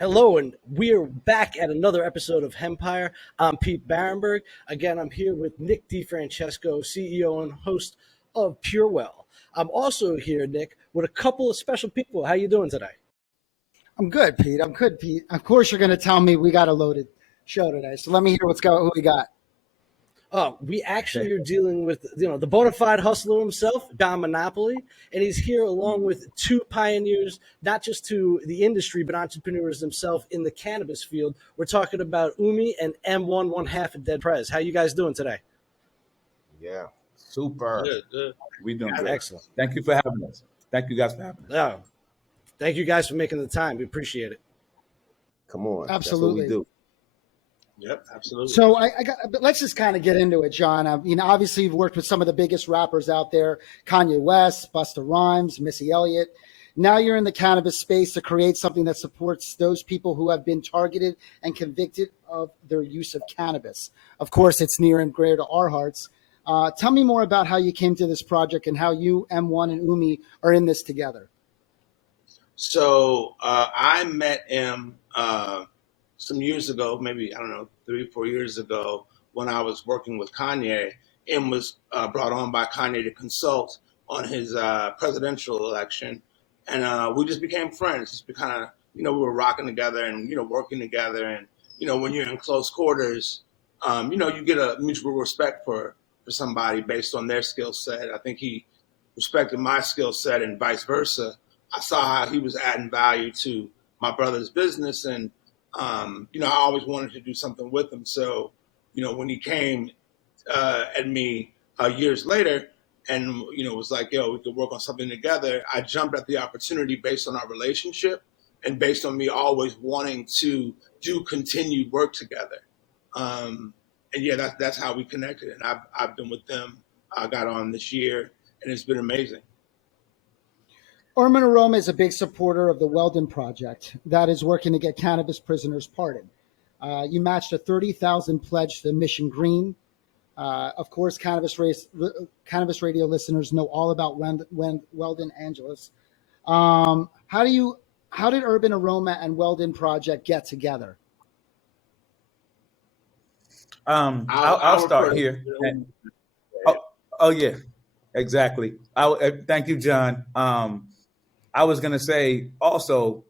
Hello, and we are back at another episode of Hempire. I'm Pete Barenberg. Again, I'm here with Nick DeFrancesco, CEO and host of PureWell. I'm also here, Nick, with a couple of special people. How you doing today? I'm good, Pete. I'm good, Pete. Of course, you're going to tell me we got a loaded show today. So let me hear who we got. We actually are dealing with the bona fide hustler himself, Don Monopoly, and he's here along with two pioneers, not just to the industry but entrepreneurs themselves in the cannabis field. We're talking about Umi and M-1, one half of Dead Prez. How you guys doing today? Yeah, super. Good. We doing good. Excellent. Thank you for having us. Thank you guys for having us. Oh, thank you guys for making the time. We appreciate it. Come on, Absolutely. That's what we do. Yep, absolutely. So but let's just kind of get into it, John. Obviously, you've worked with some of the biggest rappers out there: Kanye West, Busta Rhymes, Missy Elliott. Now you're in the cannabis space to create something that supports those people who have been targeted and convicted of their use of cannabis. Of course, it's near and dear to our hearts. Tell me more about how you came to this project and how you, M1, and Umi are in this together. So I met him some years ago, maybe, 3 or 4 years ago, when I was working with Kanye. M was brought on by Kanye to consult on his presidential election. And we just became friends. Just kind of, we were rocking together and, working together. And, when you're in close quarters, you get a mutual respect for somebody based on their skill set. I think he respected my skill set and vice versa. I saw how he was adding value to my brother's business. And, I always wanted to do something with him. So, when he came at me years later and, was like, yo, we could work on something together, I jumped at the opportunity based on our relationship and based on me always wanting to do continued work together. And yeah, that's how we connected. And I've been with them. I got on this year and it's been amazing. Urban Aroma is a big supporter of the Weldon Project that is working to get cannabis prisoners pardoned. You matched a $30,000 pledge to Mission Green. Of course, Cannabis Radio listeners know all about Weldon Angeles. How did Urban Aroma and Weldon Project get together? I'll start here. Oh yeah, exactly. Thank you, John. I was going to say also,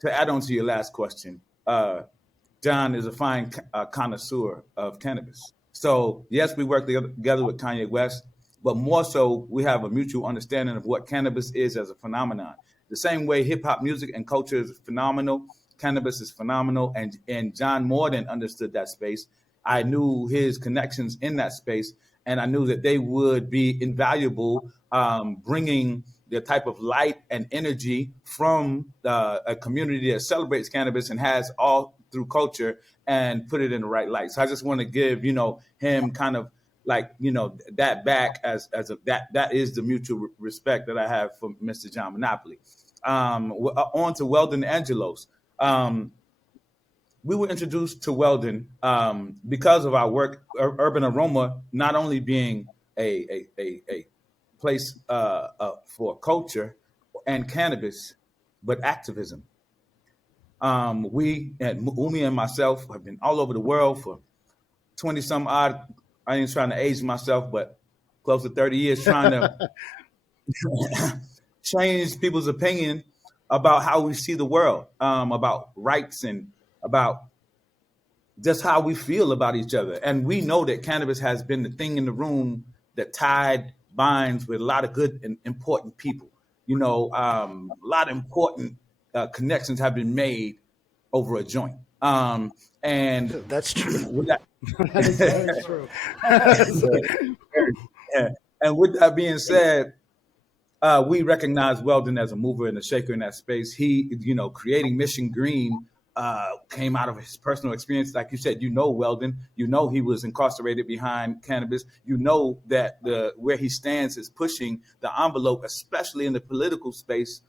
to add on to your last question, John is a fine connoisseur of cannabis. So yes, we work together with Kanye West, but more so we have a mutual understanding of what cannabis is as a phenomenon. The same way hip hop music and culture is phenomenal, cannabis is phenomenal, and John more than understood that space. I knew his connections in that space, and I knew that they would be invaluable, bringing the type of light and energy from a community that celebrates cannabis and has all through culture and put it in the right light. So I just want to give, him kind of like, that back that is the mutual respect that I have for Mr. John Monopoly. On to Weldon Angelos. We were introduced to Weldon because of our work, Urban Aroma, not only being a place for culture and cannabis, but activism. We, and Umi and myself, have been all over the world for 20 some odd, I ain't trying to age myself, but close to 30 years trying to change people's opinion about how we see the world, about rights and about just how we feel about each other. And we know that cannabis has been the thing in the room that binds with a lot of good and important people. A lot of important connections have been made over a joint. And That's true. That is very true. And with that being said, we recognize Weldon as a mover and a shaker in that space. He, creating Mission Green came out of his personal experience. Like you said, Weldon, he was incarcerated behind cannabis. That where he stands is pushing the envelope, especially in the political space.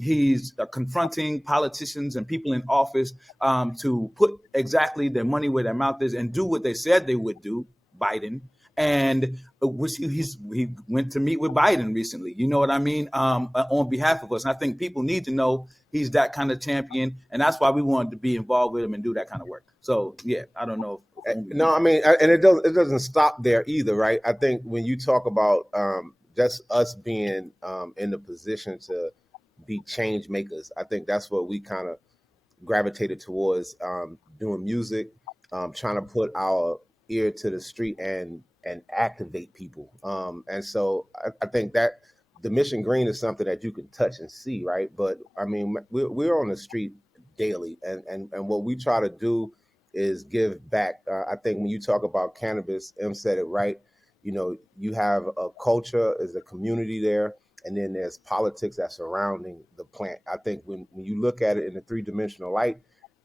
He's confronting politicians and people in office to put exactly their money where their mouth is and do what they said they would do Biden, and he went to meet with Biden recently. You know what I mean? On behalf of us, and I think people need to know he's that kind of champion, and that's why we wanted to be involved with him and do that kind of work. So yeah, I don't know. No, I mean, and it doesn't stop there either, right? I think when you talk about just us being in the position to be change makers, I think that's what we kind of gravitated towards, doing music, trying to put our ear to the street and activate people. And so I think that the mission green is something that you can touch and see, right? But I mean, we're on the street daily, and what we try to do is give back. I think when you talk about cannabis, M said it right. You know, you have a culture, there's a community there, and then there's politics that's surrounding the plant. I think when you look at it in the three-dimensional light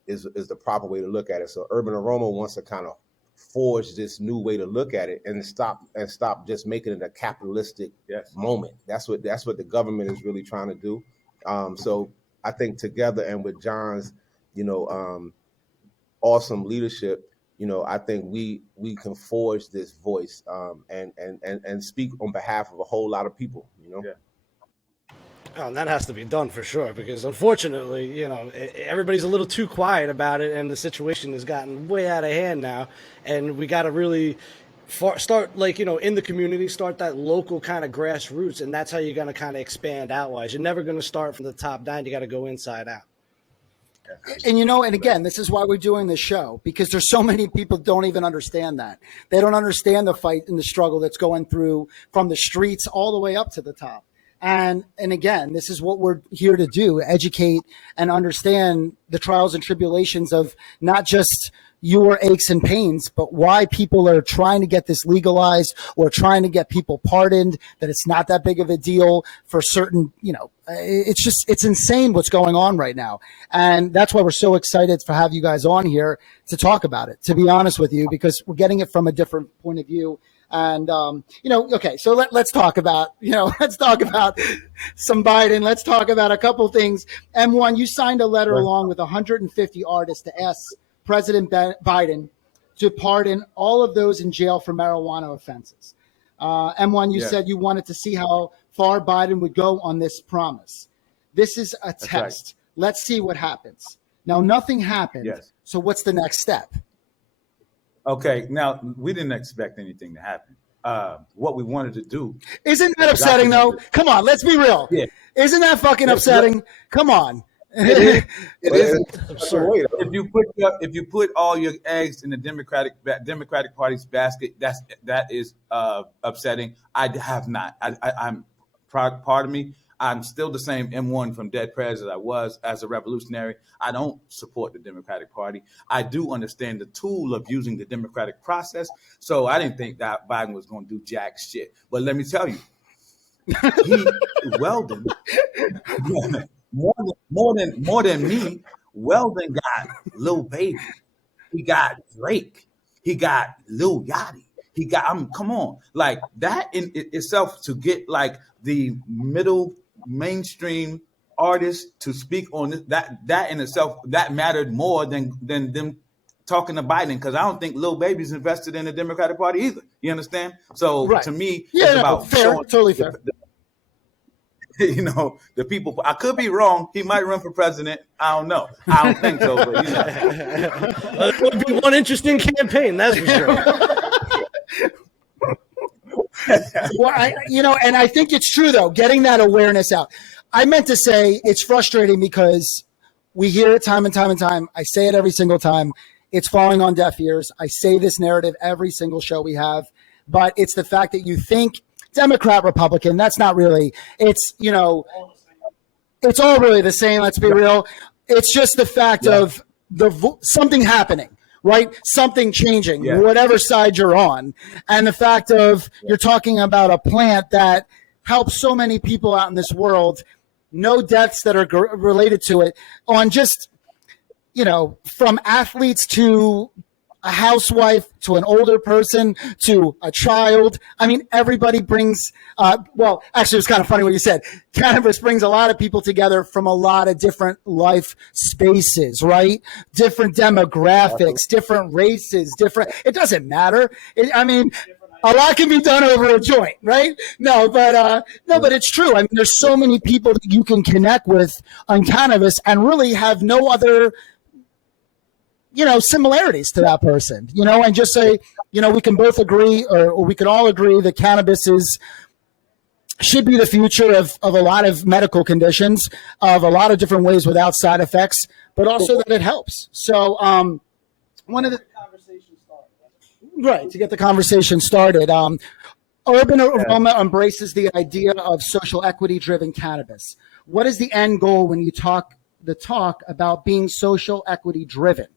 is the proper way to look at it. So Urban Aroma wants to kind of forge this new way to look at it and stop just making it a capitalistic moment. That's what the government is really trying to do. So I think together and with John's, awesome leadership, I think we can forge this voice and speak on behalf of a whole lot of people. Yeah. Oh, and that has to be done for sure, because unfortunately, everybody's a little too quiet about it, and the situation has gotten way out of hand now, and we got to really start, in the community, start that local kind of grassroots, and that's how you're going to kind of expand outwise. You're never going to start from the top down. You got to go inside out. And and again, this is why we're doing this show, because there's so many people don't even understand that. They don't understand the fight and the struggle that's going through from the streets all the way up to the top. And again, this is what we're here to do, educate and understand the trials and tribulations of not just your aches and pains, but why people are trying to get this legalized or trying to get people pardoned, that it's not that big of a deal for certain, it's insane what's going on right now. And that's why we're so excited to have you guys on here to talk about it, to be honest with you, because we're getting it from a different point of view. And, okay, so let's talk about, let's talk about some Biden. Let's talk about a couple things. M-1, you signed a letter along with 150 artists to ask President Biden to pardon all of those in jail for marijuana offenses. M-1, you said you wanted to see how far Biden would go on this promise. This is a test. Right. Let's see what happens. Now, nothing happened. Yes. So what's the next step? Okay, now we didn't expect anything to happen. What we wanted to do. Isn't that upsetting, though? Come on, let's be real. Yeah. Isn't that fucking upsetting? Come on. It is absurd. If you put all your eggs in the Democratic Party's basket, that is upsetting. I have not. I'm pardon me. I'm still the same M1 from Dead Prez as I was as a revolutionary. I don't support the Democratic Party. I do understand the tool of using the democratic process. So I didn't think that Biden was going to do jack shit. But let me tell you, Weldon, more than me, Weldon got Lil Baby. He got Drake. He got Lil Yachty. He got, come on, like that in itself, to get like the middle mainstream artists to speak on this, that in itself, that mattered more than them talking to Biden, because I don't think Lil Baby's invested in the Democratic Party either. You understand? So to me, it's about fair, totally fair. The people. I could be wrong. He might run for president. I don't know. I don't think so. But it would be one interesting campaign, that's for sure. Well, and I think it's true, though, getting that awareness out. I meant to say it's frustrating because we hear it time and time and time. I say it every single time. It's falling on deaf ears. I say this narrative every single show we have, but it's the fact that you think Democrat, Republican, that's not really, it's it's all really the same. Let's be real. It's just the fact of something happening. Right? Something changing, whatever side you're on. And the fact of you're talking about a plant that helps so many people out in this world, no deaths that are related to it, on just, from athletes to a housewife to an older person to a child. I mean, everybody brings, well, actually, it was kind of funny what you said. Cannabis brings a lot of people together from a lot of different life spaces, right? Different demographics, different races, it doesn't matter. I mean, a lot can be done over a joint, right? No, but it's true. I mean, there's so many people that you can connect with on cannabis and really have no other, similarities to that person, and just say, we can both agree, or we can all agree that cannabis should be the future of a lot of medical conditions, of a lot of different ways without side effects, but also that it helps. So, one of the right to get the conversation started. Urban Aroma embraces the idea of social equity-driven cannabis. What is the end goal when you talk about being social equity-driven?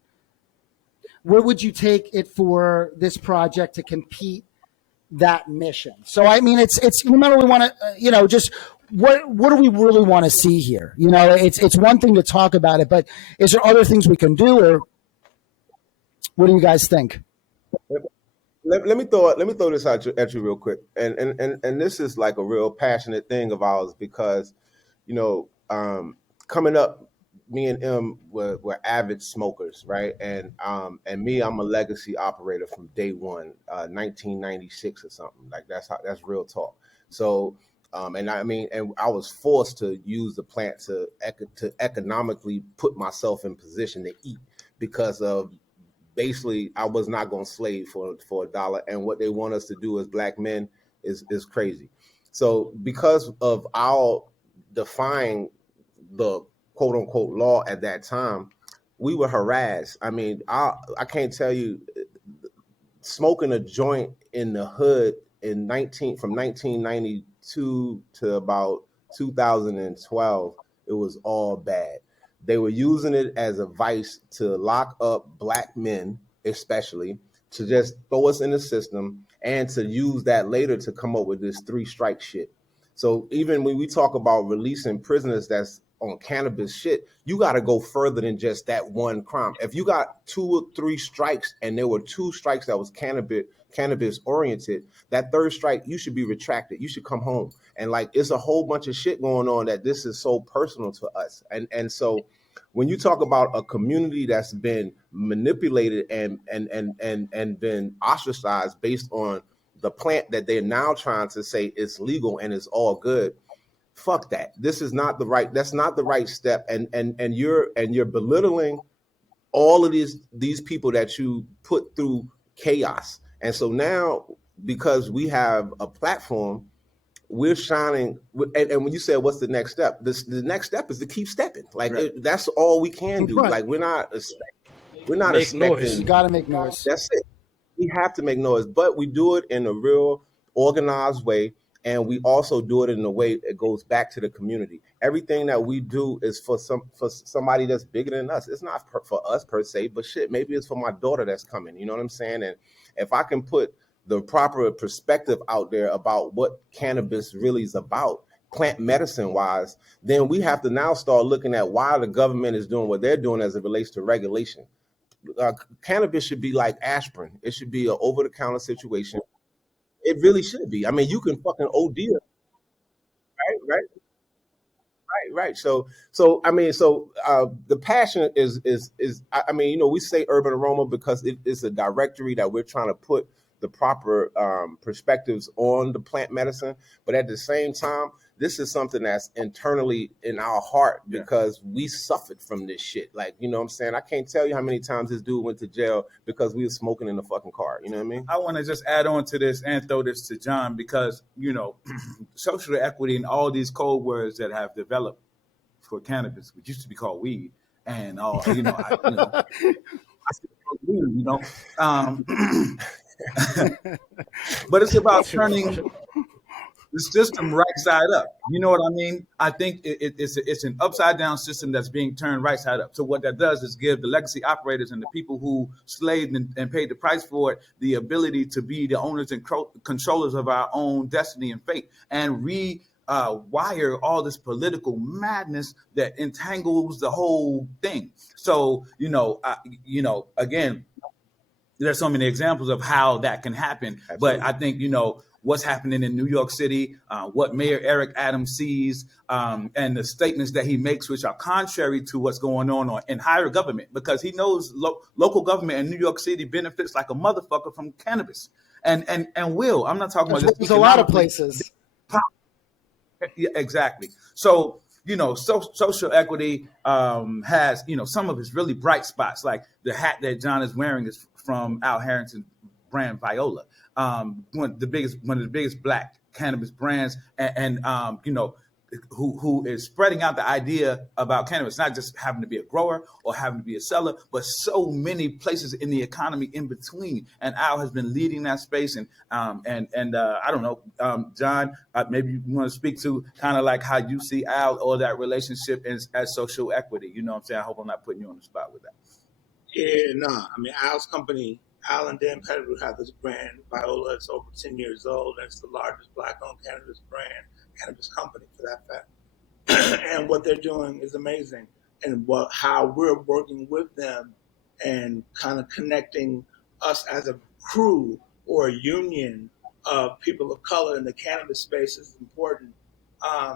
Where would you take it for this project to compete that mission? So, I mean, it's remember, we want to, just what do we really want to see here? It's one thing to talk about it, but is there other things we can do, or what do you guys think? Let me throw this at you real quick, and this is like a real passionate thing of ours because, coming up, me and M were avid smokers, right? And me, I'm a legacy operator from day one, 1996 or something. Like that's real talk. So, and I was forced to use the plant to economically put myself in position to eat because of basically I was not going to slave for $1, and what they want us to do as black men is crazy. So because of our defying the quote unquote law at that time, we were harassed. I mean, I can't tell you, smoking a joint in the hood from 1992 to about 2012, it was all bad. They were using it as a vice to lock up black men, especially, to just throw us in the system and to use that later to come up with this 3-strike shit. So even when we talk about releasing prisoners that's on cannabis shit, you got to go further than just that one crime. If you got 2 or 3 strikes and there were 2 strikes that was cannabis oriented, that 3rd strike, you should be retracted. You should come home. And like, it's a whole bunch of shit going on that this is so personal to us. And so when you talk about a community that's been manipulated and been ostracized based on the plant that they're now trying to say is legal and is all good, fuck that. That's not the right step. And you're belittling all of these people that you put through chaos. And so now, because we have a platform, we're shining. And when you say what's the next step, the next step is to keep stepping. Like right. That's all we can do. Right. Like we're not expecting. Noise. You gotta make noise. That's it. We have to make noise, but we do it in a real organized way. And we also do it in a way that goes back to the community. Everything that we do is for somebody that's bigger than us. It's not for us per se, but shit, maybe it's for my daughter that's coming. You know what I'm saying? And if I can put the proper perspective out there about what cannabis really is about, plant medicine wise, then we have to now start looking at why the government is doing what they're doing as it relates to regulation. Cannabis should be like aspirin. It should be an over-the-counter situation. It really should be. I mean, you can fucking OD it. Right. So the passion is I mean, we say Urban Aroma because it is a directory that we're trying to put the proper perspectives on the plant medicine, but at the same time, this is something that's internally in our heart because we suffered from this shit. Like, you know what I'm saying? I can't tell you how many times this dude went to jail because we were smoking in the fucking car. You know what I mean? I want to just add on to this and throw this to John because, social equity and all these code words that have developed for cannabis, which used to be called weed, and I still call weed, but it's about turning the system right side up. You know what I mean? I think it's an upside down system that's being turned right side up. So what that does is give the legacy operators and the people who slaved and paid the price for it the ability to be the owners and controllers of our own destiny and fate, and wire all this political madness that entangles the whole thing. So again, there's so many examples of how that can happen. Absolutely. But I think, what's happening in New York City, what Mayor Eric Adams sees, and the statements that he makes, which are contrary to what's going on in higher government, because he knows local government in New York City benefits like a motherfucker from cannabis. And will, I'm not talking about just there's a lot of places. Yeah, exactly. So, social equity has, some of its really bright spots, like the hat that John is wearing is from Al Harrington's brand Viola, one of the biggest Black cannabis brands, and who is spreading out the idea about cannabis, not just having to be a grower or having to be a seller, but so many places in the economy in between. And Al has been leading that space. And I don't know, John, maybe you want to speak to kind of like how you see Al or that relationship as social equity. You know what I'm saying? I hope I'm not putting you on the spot with that. Yeah, no. I mean, Al's company, Al and Dan Pettigrew, have this brand, Viola. It's over 10 years old, and it's the largest Black-owned cannabis company for that fact. And what they're doing is amazing. And how we're working with them and kind of connecting us as a crew or a union of people of color in the cannabis space is important,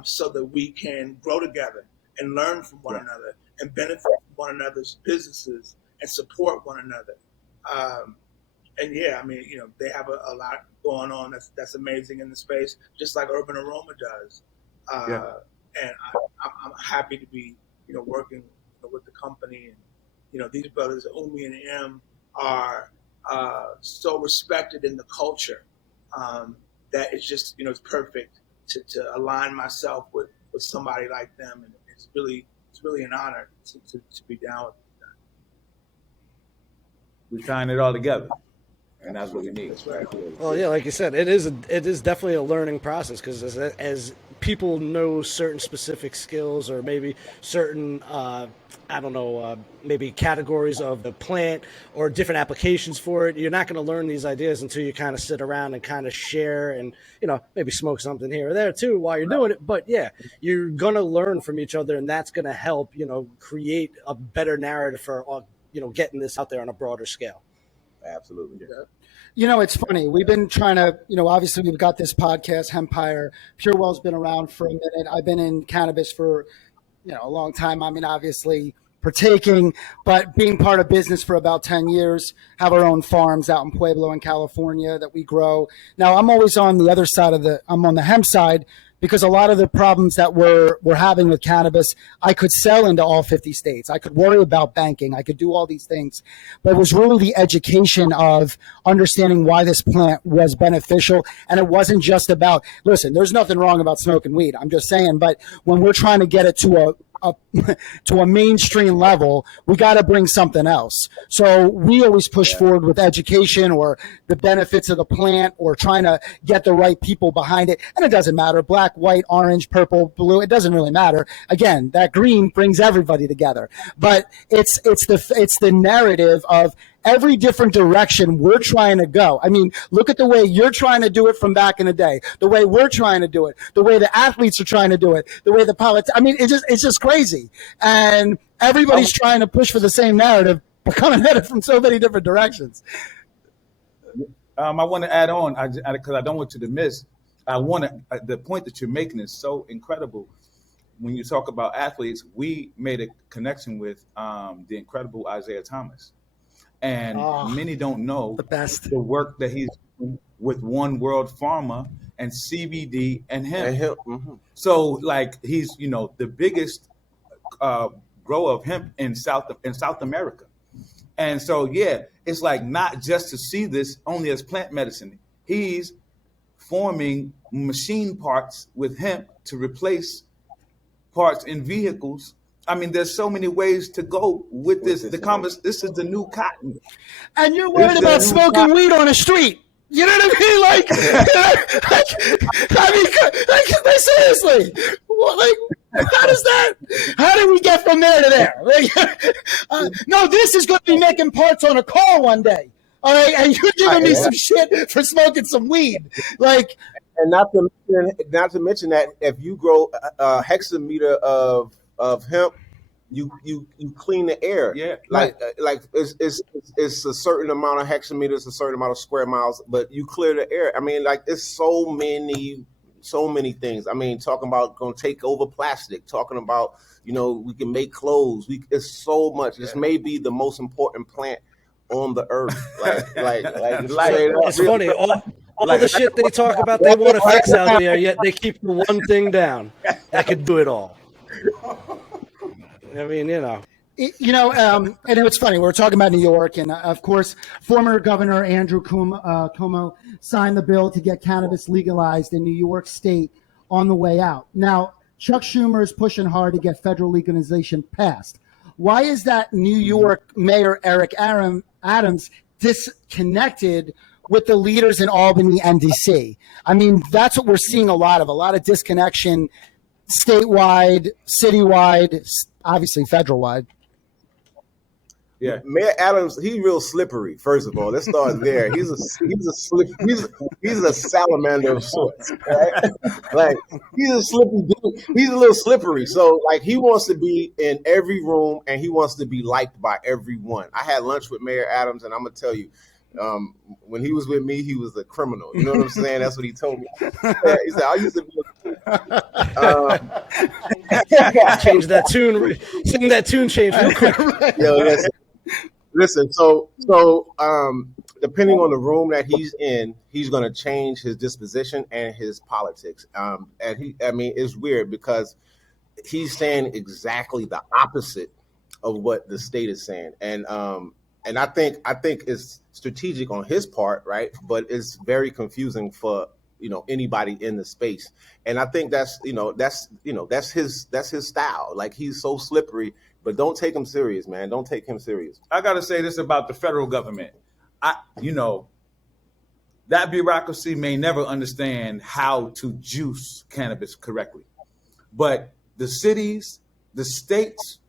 so that we can grow together and learn from one another and benefit from one another's businesses and support one another. And yeah, I mean, they have a lot going on that's amazing in the space, just like Urban Aroma does. And I'm happy to be, working with the company. And, these brothers, Umi and M, are so respected in the culture that it's just, it's perfect to align myself with somebody like them. And it's really an honor to be down with them. We tying it all together. And that's what we need. That's right. Well, yeah, like you said, it is definitely a learning process, because as people know certain specific skills or maybe certain, maybe categories of the plant or different applications for it, you're not going to learn these ideas until you kind of sit around and kind of share and, maybe smoke something here or there too while you're doing it. But yeah, you're going to learn from each other, and that's going to help, create a better narrative for, getting this out there on a broader scale. Absolutely. Yeah. It's funny. We've been trying to, obviously we've got this podcast, Hempire. Purewell's been around for a minute. I've been in cannabis for, a long time. I mean, obviously partaking, but being part of business for about 10 years, have our own farms out in Pueblo in California that we grow. Now, I'm always on the other side I'm on the hemp side, because a lot of the problems that we're having with cannabis, I could sell into all 50 states. I could worry about banking. I could do all these things. But it was really the education of understanding why this plant was beneficial. And it wasn't just about, listen, there's nothing wrong about smoking weed. I'm just saying, but when we're trying to get it to a mainstream level, we got to bring something else. So we always push forward with education or the benefits of the plant, or trying to get the right people behind it. And it doesn't matter, black, white, orange, purple, blue, it doesn't really matter. Again, that green brings everybody together. But it's the narrative of every different direction we're trying to go. I mean, look at the way you're trying to do it from back in the day, the way we're trying to do it, the way the athletes are trying to do it, the way the politics. I mean, it's just crazy. And everybody's trying to push for the same narrative, but coming at it from so many different directions. I want to add on, because I don't want you to miss. The point that you're making is so incredible. When you talk about athletes, we made a connection with the incredible Isaiah Thomas. And many don't know the work that he's doing with One World Pharma and CBD and hemp. Mm-hmm. So, like, he's the biggest grower of hemp in South America. And so, yeah, it's like not just to see this only as plant medicine. He's forming machine parts with hemp to replace parts in vehicles. I mean, there's so many ways to go with this. This is the new cotton. And you're worried about smoking weed on the street. You know what I mean? Seriously. How did we get from there to there? No, this is going to be making parts on a car one day. All right. And you're giving me some shit for smoking some weed. And not to mention that if you grow a hexameter of hemp you clean the air. Yeah. Like it's a certain amount of hexameters, a certain amount of square miles, but you clear the air. I mean, like it's so many things. I mean, talking about going to take over plastic, talking about, we can make clothes. It's so much. This may be the most important plant on the earth. It's funny. All the shit they talk about, they want to fix out there, yet they keep the one thing down that could do it all. I mean, and it's funny. We're talking about New York, and of course, former Governor Andrew Cuomo signed the bill to get cannabis legalized in New York State on the way out. Now, Chuck Schumer is pushing hard to get federal legalization passed. Why is that New York Mayor Eric Adams disconnected with the leaders in Albany and DC? I mean, that's what we're seeing a lot of disconnection statewide, citywide, obviously federal wide. Yeah, Mayor Adams, he's real slippery. First of all, let's start there. He's a salamander of sorts, right? Like he's a slippy dude. He's a little slippery. So like he wants to be in every room and he wants to be liked by everyone. I had lunch with Mayor Adams, and I'm gonna tell you, when he was with me, he was a criminal. You know what I'm saying? That's what he told me. He said, I used to be change that tune. Sing that tune change real quick. Yo, listen. So, depending on the room that he's in, he's going to change his disposition and his politics. And it's weird because he's saying exactly the opposite of what the state is saying. And I think it's strategic on his part, right? But it's very confusing for anybody in the space. And I think that's his style. Like he's so slippery, but don't take him serious, man. Don't take him serious. I got to say this about the federal government. That bureaucracy may never understand how to juice cannabis correctly. But the cities, the states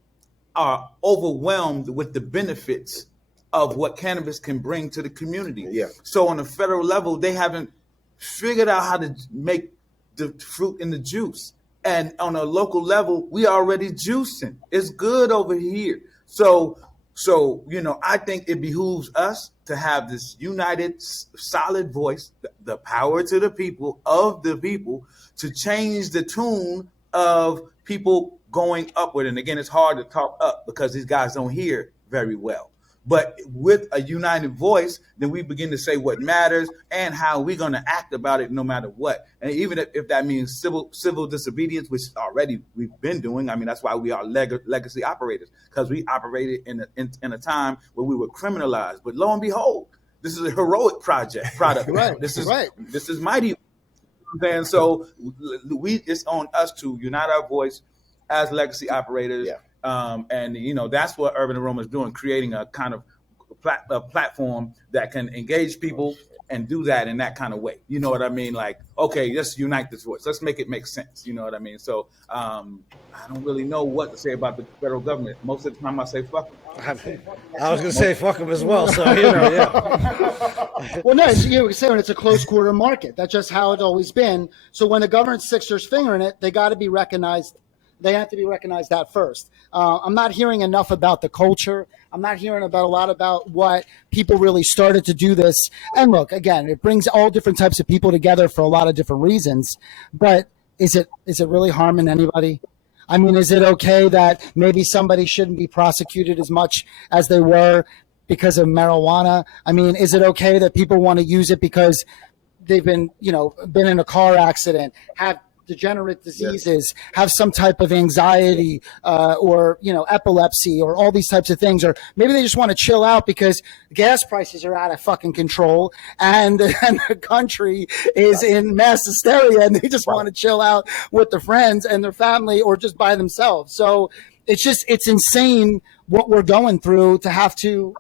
are overwhelmed with the benefits of what cannabis can bring to the community. Yeah. So on the federal level, they haven't figured out how to make the fruit in the juice. And on a local level, we already juicing. It's good over here. So I think it behooves us to have this united, solid voice, the power to the people, of the people, to change the tune of people going upward. And again, it's hard to talk up because these guys don't hear very well. But with a united voice, then we begin to say what matters and how we're going to act about it no matter what. And even if that means civil disobedience, which already we've been doing. I mean, that's why we are legacy operators, because we operated in a time where we were criminalized. But lo and behold, this is a heroic product. Right. This is mighty. And so it's on us to unite our voice as legacy operators. Yeah. And that's what Urban Aroma is doing, creating a kind of a platform that can engage people and do that in that kind of way. You know what I mean? Like, okay, let's unite this voice. Let's make it make sense. You know what I mean? So I don't really know what to say about the federal government. Most of the time I say fuck them. I was going to say fuck them as well. So, yeah. Well, no, you were saying it's a close quarter market. That's just how it's always been. So when the government sticks their finger in it, they got to be recognized. They have to be recognized at first. I'm not hearing enough about the culture. I'm not hearing a lot about what people really started to do this. And look, again, it brings all different types of people together for a lot of different reasons. But is it really harming anybody? I mean, is it okay that maybe somebody shouldn't be prosecuted as much as they were because of marijuana? I mean, is it okay that people want to use it because they've been in a car accident, have degenerate diseases, have some type of anxiety or epilepsy or all these types of things, or maybe they just want to chill out because gas prices are out of fucking control and the country is in mass hysteria and they just want to chill out with their friends and their family or just by themselves. So it's insane what we're going through to have to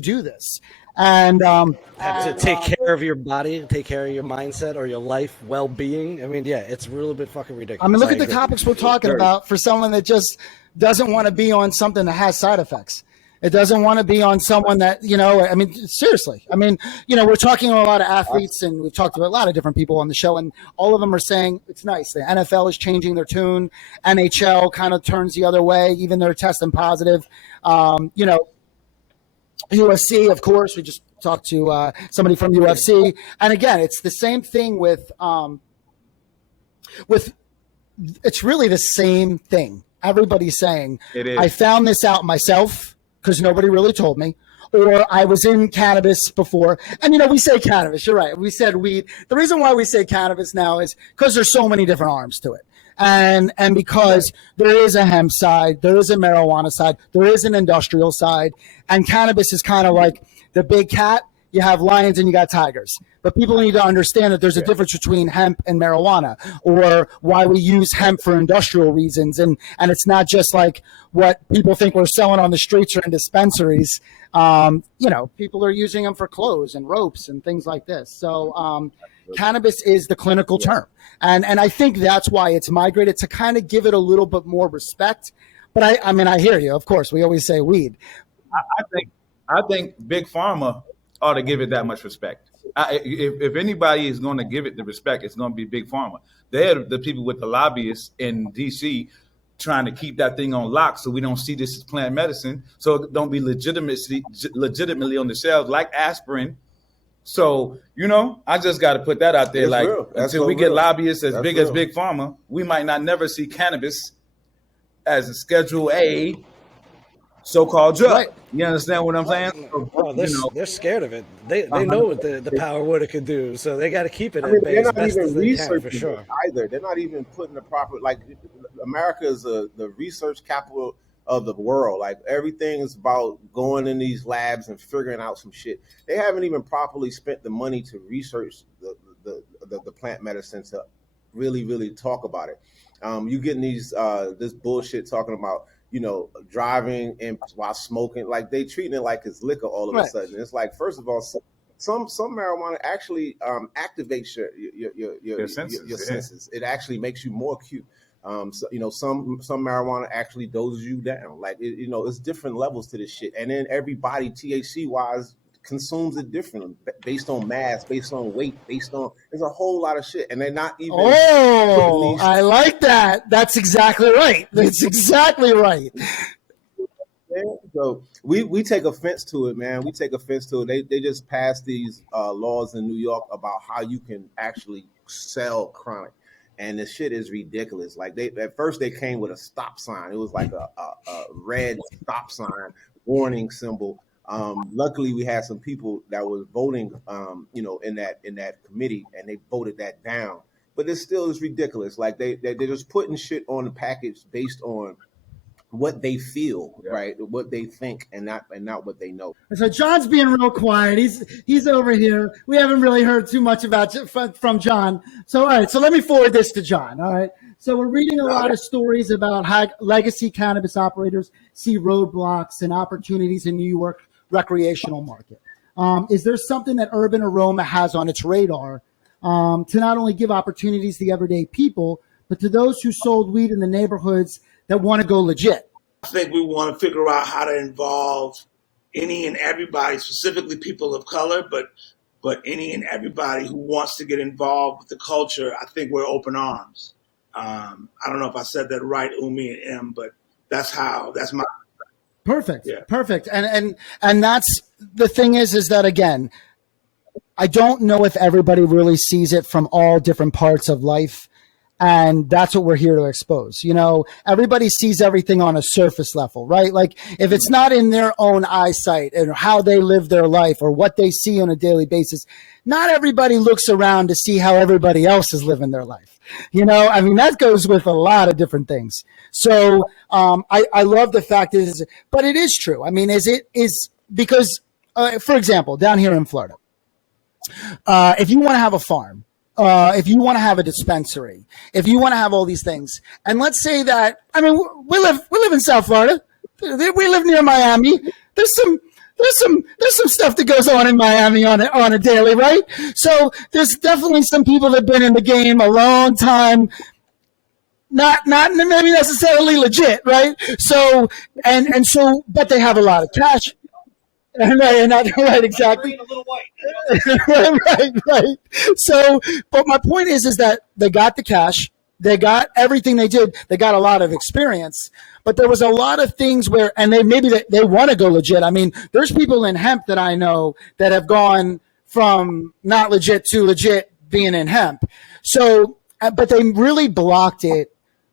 do this. And to take care of your body, take care of your mindset or your life well-being. I mean, yeah, it's a little bit fucking ridiculous. I mean, look at the topics we're talking about for someone that just doesn't want to be on something that has side effects. It doesn't want to be on someone that, I mean, seriously. I mean, we're talking to a lot of athletes, and we've talked to a lot of different people on the show, and all of them are saying it's nice. The NFL is changing their tune. NHL kind of turns the other way, even they're testing positive. UFC, of course, we just talked to somebody from UFC. And again, it's the same thing with it's really the same thing. Everybody's saying, I found this out myself because nobody really told me, or I was in cannabis before. And, we say cannabis. You're right. We said weed. The reason why we say cannabis now is because there's so many different arms to it. And because there is a hemp side, there is a marijuana side, there is an industrial side, and cannabis is kind of like the big cat. You have lions and you got tigers. But people need to understand that there's a difference between hemp and marijuana, or why we use hemp for industrial reasons. And it's not just like what people think we're selling on the streets or in dispensaries. People are using them for clothes and ropes and things like this. So cannabis is the clinical term. And I think that's why it's migrated, to kind of give it a little bit more respect. But I mean, I hear you. Of course, we always say weed. I think Big Pharma ought to give it that much respect. If anybody is going to give it the respect, it's going to be Big Pharma. They're the people with the lobbyists in D.C. trying to keep that thing on lock so we don't see this as plant medicine, so it don't be legitimately on the shelves like aspirin. So, I just got to put that out there. Until we get lobbyists as big as Big Pharma, we might not never see cannabis as a Schedule A so-called drug. Right. You understand what I'm saying? They're scared of it. They know what the power what it could do, so they got to keep it at bay as best as they can, for sure. Either they're not even putting the proper, America is the research capital of the world. Like, everything is about going in these labs and figuring out some shit. They haven't even properly spent the money to research the plant medicine to really, really talk about it. You getting this bullshit talking about, driving and while smoking, like they treating it like it's liquor all of a sudden. It's like, first of all, some marijuana actually activates your senses. It actually makes you more acute. Some marijuana actually doses you down. Like, it's different levels to this shit. And then everybody THC wise consumes it differently, based on mass, based on weight, there's a whole lot of shit. And they're not even. Oh, I like that. That's exactly right. That's exactly right. So we take offense to it, man. We take offense to it. They just passed these laws in New York about how you can actually sell chronic. And the shit is ridiculous. Like, at first they came with a stop sign. It was like a red stop sign, warning symbol. Luckily, we had some people that was voting, in that committee, and they voted that down. But it still is ridiculous. Like, they're just putting shit on the package based on what they feel, right? What they think, and not what they know. So John's being real quiet. He's over here. We haven't really heard too much from John. So all right. So let me forward this to John. All right. So we're reading a lot of stories about how legacy cannabis operators see roadblocks and opportunities in New York recreational market. Is there something that Urban Aroma has on its radar to not only give opportunities to the everyday people, but to those who sold weed in the neighborhoods that want to go legit? I think we want to figure out how to involve any and everybody, specifically people of color, but any and everybody who wants to get involved with the culture. I think we're open arms. I don't know if I said that right, Umi and M, but that's my. Perfect. Yeah. Perfect. And that's the thing is that, again, I don't know if everybody really sees it from all different parts of life. And that's what we're here to expose. Everybody sees everything on a surface level, right? Like, if it's not in their own eyesight and how they live their life or what they see on a daily basis, not everybody looks around to see how everybody else is living their life. I mean, that goes with a lot of different things. So I love the fact but it is true. I mean, because, for example, down here in Florida, if you want to have a farm, if you want to have a dispensary, if you want to have all these things, and let's say that, I mean, we live in South Florida. We live near Miami. There's some stuff that goes on in Miami on a daily, right? So there's definitely some people that have been in the game a long time. not maybe necessarily legit, right? So so, but they have a lot of cash. Right, exactly. Right. So, but my point is that they got the cash, they got everything they did, they got a lot of experience, but there was a lot of things where, and they want to go legit. I mean, there's people in hemp that I know that have gone from not legit to legit being in hemp. So, but they really blocked it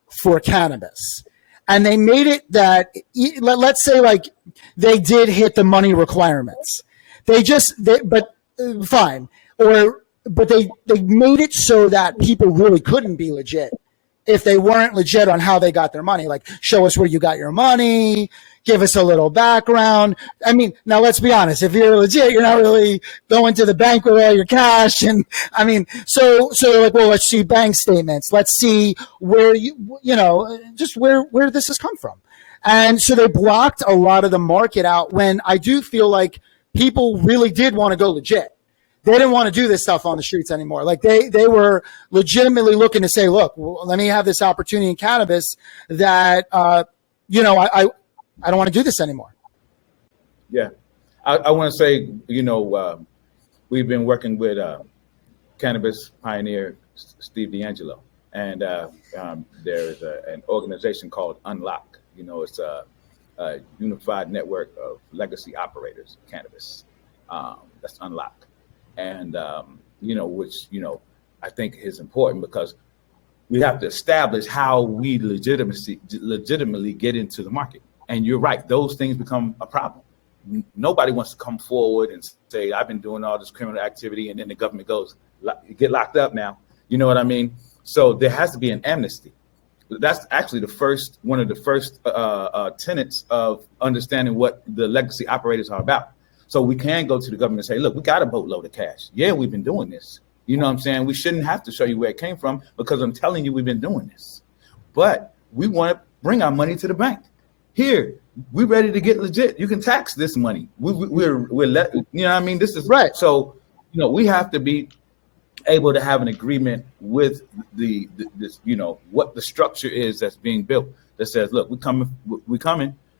for cannabis. And they made it that, let's say, like, they did hit the money requirements. Fine. But they made it so that people really couldn't be legit if they weren't legit on how they got their money. Like, show us where you got your money, give us a little background. I mean, now let's be honest. If you're legit, you're not really going to the bank with all your cash. And I mean, so like, well, let's see bank statements. Let's see where just where this has come from. And so they blocked a lot of the market out, when I do feel like people really did want to go legit. They didn't want to do this stuff on the streets anymore. Like, they were legitimately looking to say, look, let me have this opportunity in cannabis that, I don't want to do this anymore. Yeah. I want to say, we've been working with cannabis pioneer Steve D'Angelo, and there's an organization called Unlock. It's a unified network of legacy operators of cannabis. That's Unlock. And, which I think is important, because we have to establish how we legitimately get into the market. And you're right, those things become a problem. Nobody wants to come forward and say, I've been doing all this criminal activity, and then the government goes, you get locked up now. You know what I mean? So there has to be an amnesty. That's actually one of the first tenets of understanding what the legacy operators are about. So we can go to the government and say, look, we got a boatload of cash. Yeah, we've been doing this. You know what I'm saying? We shouldn't have to show you where it came from, because I'm telling you, we've been doing this. But we want to bring our money to the bank. Here, we're ready to get legit. You can tax this money. We're this is right. So, we have to be able to have an agreement with this, what the structure is that's being built, that says, look, we're coming,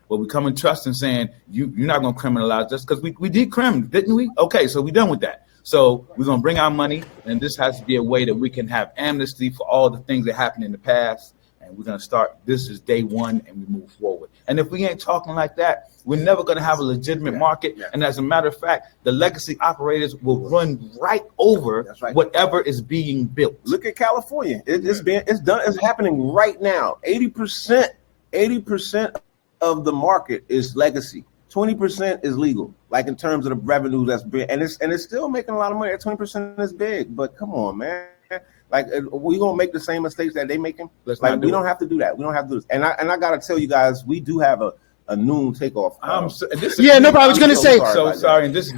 but we come in trust and saying, you're not going to criminalize us, because we did crim, didn't we? Okay, so we're done with that. So we're going to bring our money, and this has to be a way that we can have amnesty for all the things that happened in the past. And we're going to start, this is day one, and we move forward. And if we ain't talking like that, we're never going to have a legitimate market. Yeah. And as a matter of fact, the legacy operators will run right over whatever is being built. Look at California. It's happening right now. 80% of the market is legacy. 20% is legal, like in terms of the revenue that's big, and it's still making a lot of money. 20% is big, but come on, man. Like, we gonna make the same mistakes that they making? We don't have to do that. We don't have to do this. And I gotta tell you guys, we do have a noon takeoff. But I was gonna say. Sorry. And this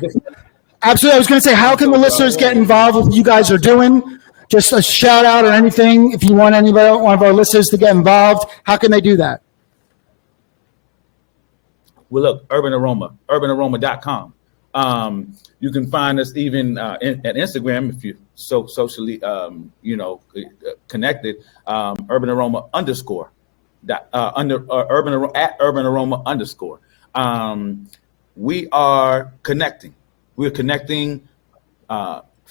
absolutely, I was gonna say, how can the listeners get involved with what you guys are doing? Just a shout out or anything. If you want one of our listeners to get involved, how can they do that? Well, look, Urban Aroma, urbanaroma.com. You can find us even at Instagram if you're so socially, connected. Urban Aroma _ Urban Aroma _ We are connecting. We're connecting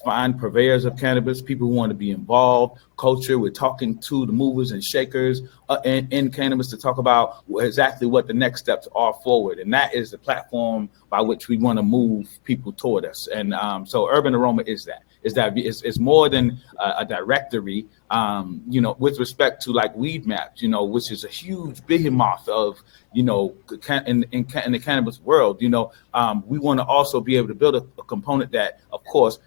find purveyors of cannabis, people who want to be involved, culture. We're talking to the movers and shakers in cannabis to talk about exactly what the next steps are forward. And that is the platform by which we want to move people toward us. And so Urban Aroma is that. It's more than a directory, with respect to like Weed Maps, which is a huge behemoth of, in the cannabis world. We want to also be able to build a component that, of course,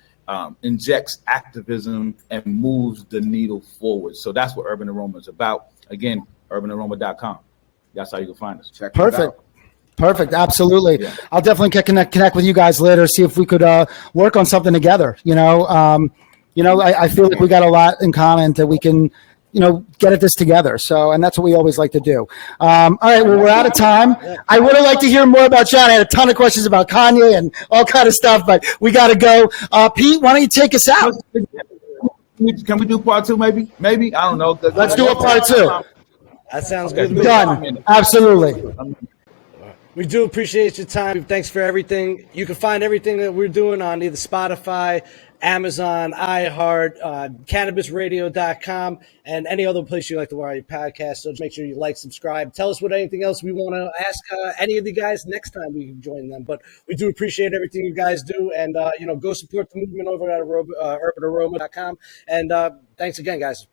injects activism and moves the needle forward. So that's what Urban Aroma is about. Again, urbanaroma.com. That's how you can find us. Check Perfect. Absolutely. Yeah. I'll definitely connect with you guys later, see if we could work on something together. I feel like we got a lot in common that we can, get at this together. So, and that's what we always like to do. All right. Well, we're out of time. I would have liked to hear more about John. I had a ton of questions about Kanye and all kind of stuff, but we got to go. Pete, why don't you take us out? Can we do part two? Maybe. I don't know. Let's do a part two. That sounds Okay. good to me. Done. Absolutely. We do appreciate your time. Thanks for everything. You can find everything that we're doing on either Spotify, Amazon, iHeart, cannabisradio.com, and any other place you like to watch your podcast. So just make sure you like, subscribe. Tell us what anything else we want to ask any of the guys next time we join them. But we do appreciate everything you guys do. And, go support the movement over at urbanaroma.com. And thanks again, guys.